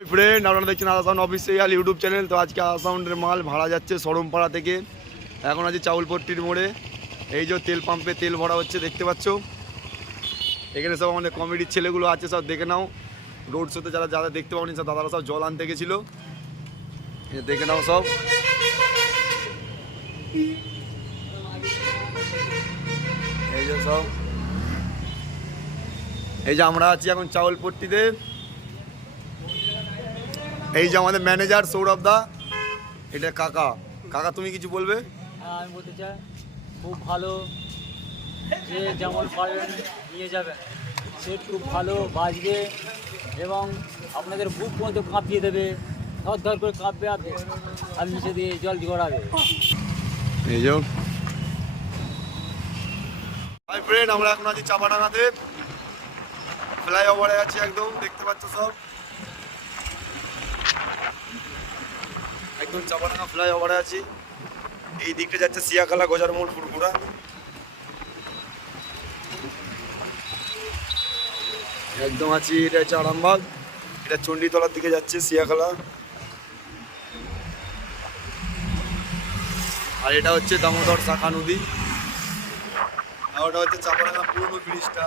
Friend, আপনারা দেখছেন আদা সাউন্ড অফিসিয়াল ইউটিউব চ্যানেল। তো আজকে আদা সাউন্ডের মাল ভাড়া যাচ্ছে সরমপাড়া থেকে। এখন আছে চাউলপট্টির মোড়ে। এই যে তেল পাম্পে তেল ভরা হচ্ছে, দেখতে পাচ্ছ। এখানে সব আমাদের কমেডির ছেলেগুলো আছে, সব দেখে নাও। রোড শোতে যারা যারা দেখতে পাবেন সব দাদারা সব জল আনতে গেছিলো, দেখে নাও সব। এই যে সব, এই যে আমরা আছি এখন চাউলপট্টিতে। এই যে আমাদের ম্যানেজার সৌরভ দা, এটা কাকা। কাকা তুমি কিছু বলবে? হ্যাঁ, আমি বলতে চাই খুব ভালো, যে যেমন পারবেন নিয়ে যাবেন। সেট খুব ভালো বাজবে এবং আপনাদের বুক পর্যন্ত কাঁপিয়ে দেবে, ধর ধর করে কাঁপবে আর নিচে দিয়ে জল গড়াবে। এই যে হাই ফ্রেন্ড, আমরা এখন আছি চাপাডাঙ্গাতে। ফ্লাইওভারে আছি একদম, দেখতে পাচ্ছ সব। একদম চাপাডাঙ্গা ফ্লাইওভারে আছি। এই দিকটা যাচ্ছে সিয়াখালা, গজারমোড়, ফুরফুরা। একদম আছি, এটা হচ্ছে আরামবাগ। এটা চণ্ডীতলার দিকে যাচ্ছে সিয়াখালা। আর এটা হচ্ছে দামোদর শাখা নদী। আর ওটা হচ্ছে চাপাডাঙ্গা পুরনো ব্রিজটা।